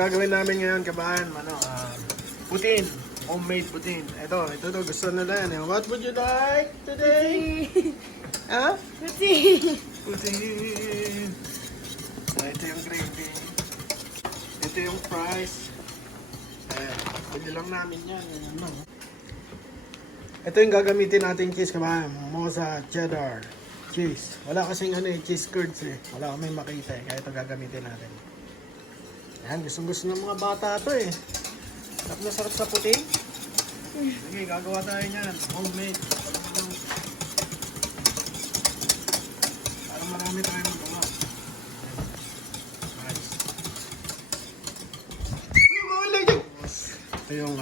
gagawin namin ngayon, kabahan, Poutine. Homemade Poutine. Ito gusto nila yan. What would you like today? Ha? Poutine. Poutine. Ito yung gravy. Ito yung fries. Pwede lang namin yan. Ito yung gagamitin natin cheese, kabahan. Mozzarella cheddar cheese. Wala kasing cheese curds eh. Wala kami makita eh. Kaya ito gagamitin natin. Yan, gustong-gusto ng mga bata ito eh. Sarap na sarap sa puti. Sige, gagawa tayo niyan. Homemade. Parang marami tayo magawa. Nice. Ito yung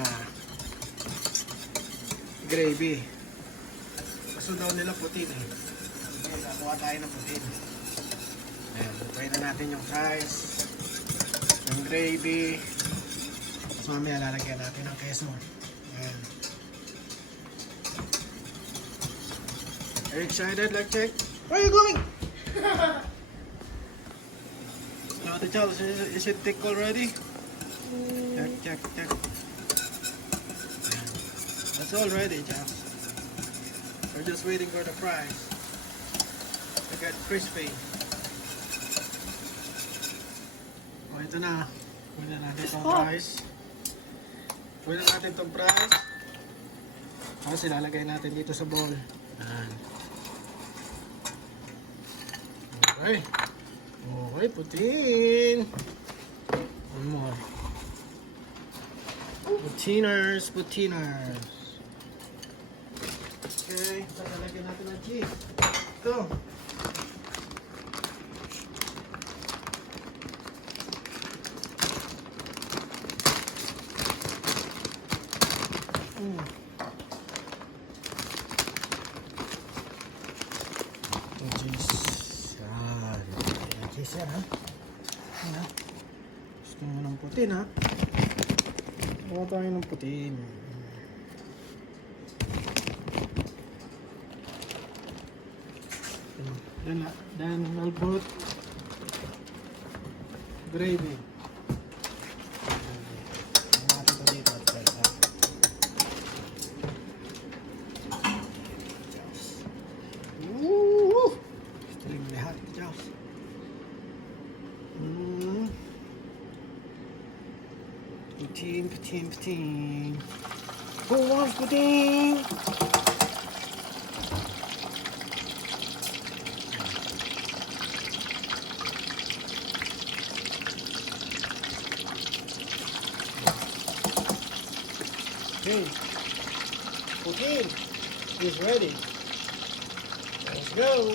gravy. Gusto daw nila putin eh. Sige, gagawa tayo ng putin. Ayan, try na natin yung fries. Yung gravy. Tapos mamaya lalagyan natin ng queso. Ayan. Are you excited, like check? Where are you going? No, the child, is it thick already? Check. That's all ready, child. We're just waiting for the fries to get crispy. Oh, ito na. Kunin na natin itong fries. Kunin na natin itong fries. Tapos ilalagay natin dito sa bowl. Ayan. Okay, Poutine. One more. Poutiners. Okay, lalagyan natin ng cheese. Ito. Cheese yan, ha? Yan, ha? Gusto mo ng putin, ha? Gawa tayo ng putin. Then I'll put gravy. Natin ito dito at kaya. Stiling lahat, Diyos. Poutine. Who wants poutine? Okay, Poutine is ready. Let's go.